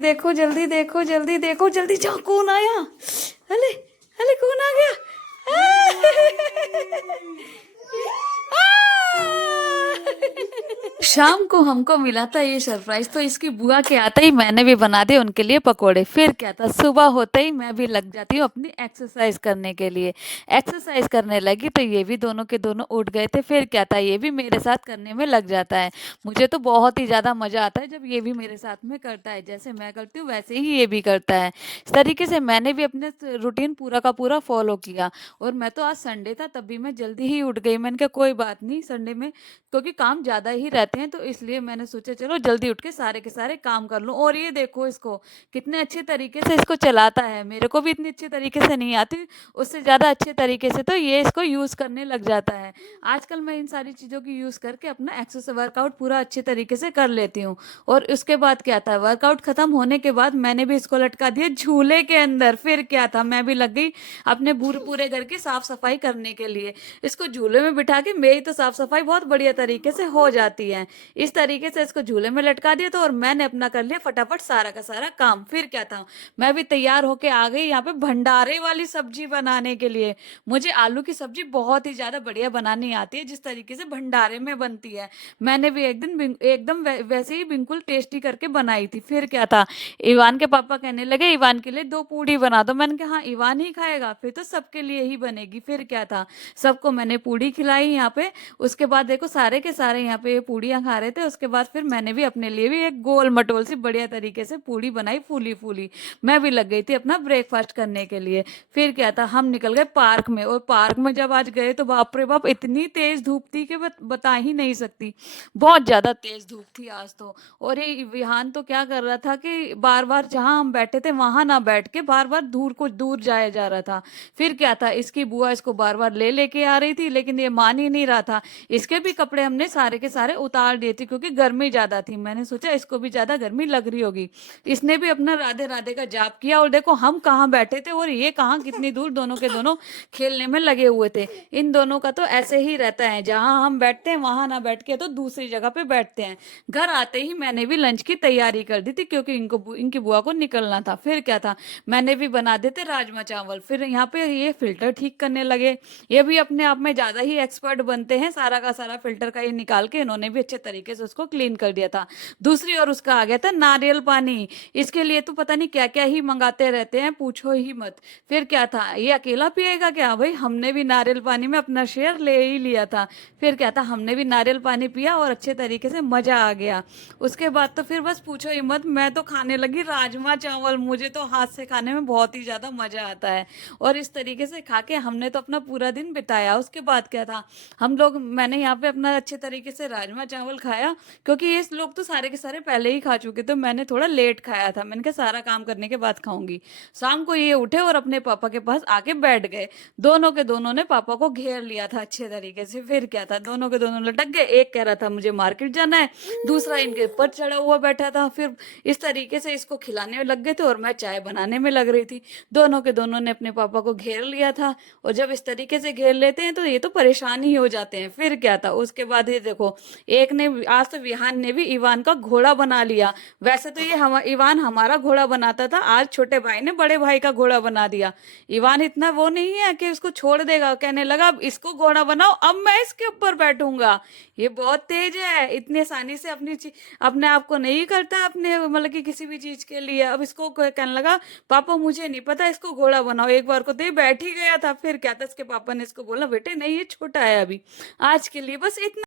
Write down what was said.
देखो जल्दी, देखो जल्दी, देखो जल्दी, जाओ कौन आया। अले, अले कौन आ गया। शाम को हमको मिला था ये सरप्राइज, तो इसकी बुआ के आते ही मैंने भी बना दिए उनके लिए पकोड़े। फिर क्या था, सुबह होते ही मैं भी लग जाती हूँ अपनी एक्सरसाइज करने के लिए। एक्सरसाइज करने लगी तो ये भी दोनों के दोनों उठ गए थे। फिर क्या था, ये भी मेरे साथ करने में लग जाता है। मुझे तो बहुत ही ज़्यादा मज़ा आता है जब ये भी मेरे साथ में करता है। जैसे मैं करती हूँ वैसे ही ये भी करता है। इस तरीके से मैंने भी अपने रूटीन पूरा का पूरा फॉलो किया। और मैं तो आज संडे था तब भी मैं जल्दी ही उठ गई। मैंने कहा कोई बात नहीं, संडे में क्योंकि काम ज़्यादा ही रहते हैं तो इसलिए मैंने सोचा चलो जल्दी उठ के सारे के सारे काम कर लूँ। और ये देखो इसको कितने अच्छे तरीके से इसको चलाता है। मेरे को भी इतनी अच्छे तरीके से नहीं आती, उससे ज़्यादा अच्छे तरीके से तो ये इसको यूज़ करने लग जाता है। आजकल मैं इन सारी चीज़ों की यूज़ करके अपना एक्सरसाइज वर्कआउट पूरा अच्छे तरीके से कर लेती हूँ। और उसके बाद क्या था, वर्कआउट ख़त्म होने के बाद मैंने भी इसको लटका दिया झूले के अंदर। फिर क्या था, मैं भी लग गई अपने पूरे घर की साफ सफाई करने के लिए। इसको झूले में बिठा के मेरी तो साफ सफाई बहुत बढ़िया तरीके से हो जाती है। इस तरीके से इसको झूले में लटका दिया तो और मैंने अपना कर लिया फटाफट सारा का सारा काम। फिर क्या था, मैं भी तैयार होके आ गई यहाँ पे भंडारे वाली सब्जी बनाने के लिए। मुझे आलू की सब्जी बहुत ही ज्यादा बढ़िया बनानी आती है जिस तरीके से भंडारे में बनती है। मैंने भी एक दिन एकदम वैसे ही बिल्कुल टेस्टी करके बनाई थी। फिर क्या था, इवान के पापा कहने लगे इवान के लिए 2 पूड़ी बना दो। मैंने कहा हाँ इवान ही खाएगा, फिर तो सबके लिए ही बनेगी। फिर क्या था, सबको मैंने पूड़ी खिलाई यहाँ पे। उसके बाद देखो सारे के सारे यहाँ पे पूड़ियाँ खा रहे थे। उसके बाद फिर मैंने भी अपने लिए भी एक गोल मटोल सी बढ़िया तरीके से पूड़ी बनाई फूली फूली। मैं भी लग गई थी अपना ब्रेकफास्ट करने के लिए। फिर क्या था, हम निकल गए पार्क में। और पार्क में जब आज गए तो बाप रे बाप इतनी तेज धूप थी कि बता ही नहीं सकती। बहुत ज्यादा तेज धूप थी आज तो। और ये विहान तो क्या कर रहा था कि बार बार जहां हम बैठे थे वहां ना बैठ के बार बार दूर कुछ दूर जाया जा रहा था। फिर क्या था, इसकी बुआ इसको बार बार ले लेके आ रही थी लेकिन ये मान ही नहीं रहा था। इसके भी कपड़े हमने सारे के सारे उतार दिए थे क्योंकि गर्मी ज्यादा थी। मैंने सोचा इसको भी ज्यादा गर्मी लग रही होगी। इसने भी अपना राधे राधे का जाप किया। और देखो हम कहाँ बैठे थे और ये कहाँ कितनी दूर, दोनों के दोनों खेलने में लगे हुए थे। इन दोनों का तो ऐसे ही रहता है, जहां हम बैठते हैं वहां ना बैठ के तो दूसरी जगह पे बैठते हैं। घर आते ही मैंने भी लंच की तैयारी कर दी थी क्योंकि इनकी बुआ को निकलना था। फिर क्या था, मैंने भी बना देते राजमा चावल। फिर यहाँ पे ये फिल्टर ठीक करने लगे। ये भी अपने आप में ज्यादा ही एक्सपर्ट बनते हैं, सारा का सारा फिल्टर का ये निकाल के इन्होंने भी अच्छे तरीके से उसको क्लीन कर दिया था। दूसरी ओर उसका आ गया था नारियल पानी। इसके लिए तो पता नहीं क्या क्या ही मंगाते रहते हैं, पूछो ही मत। फिर क्या था, ये अकेला पिएगा क्या, भाई हमने भी नारियल पानी में अपना शेयर ले ही लिया था। फिर क्या था, हमने भी नारियल पानी पिया और अच्छे तरीके से मजा आ गया। उसके बाद तो फिर बस पूछो ही मत, मैं तो खाने लगी राजमा चावल। मुझे तो हाथ से खाने में बहुत ही ज्यादा मजा आता है। और इस तरीके से खा के हमने तो अपना पूरा दिन बिताया। उसके बाद क्या था, हम लोग मैंने यहाँ पे अपना अच्छे तरीके से राजमा चावल खाया क्योंकि ये लोग तो सारे के सारे पहले ही खा चुके, तो मैंने थोड़ा लेट खाया था। मैंने कहा सारा काम करने के बाद खाऊंगी। शाम को ये उठे और अपने पापा के पास आके बैठ गए। दोनों के दोनों ने पापा को घेर लिया था अच्छे तरीके से। फिर क्या था, दोनों के दोनों लटक गए। एक कह रहा था मुझे मार्केट जाना है, दूसरा इनके ऊपर चढ़ा हुआ बैठा था। फिर इस तरीके से इसको खिलाने में लग गए थे और मैं चाय बनाने में लग रही थी। दोनों के दोनों ने अपने पापा को घेर लिया था। और जब इस तरीके से घेर लेते हैं तो ये तो परेशान ही हो जाते हैं। फिर क्या था, उसके बाद ये देखो, एक ने आज तो विहान ने भी इवान का घोड़ा बना लिया। वैसे तो ये इवान हमारा घोड़ा बनाता था, आज छोटे भाई ने बड़े भाई का घोड़ा बना दिया। इवान इतना वो नहीं है कि उसको छोड़ देगा, कहने लगा अब इसको घोड़ा बनाओ, अब मैं इसके ऊपर बैठूंगा। ये बहुत तेज है, इतनी आसानी से अपने आप को नहीं करता अपने मतलब कि किसी भी चीज के लिए। अब इसको कहने लगा पापा मुझे नहीं पता, इसको घोड़ा बनाओ। एक बार को तो ये बैठ ही गया था। फिर क्या था, इसके पापा ने इसको बोला बेटे नहीं ये छोटा है अभी, आज के लिए बस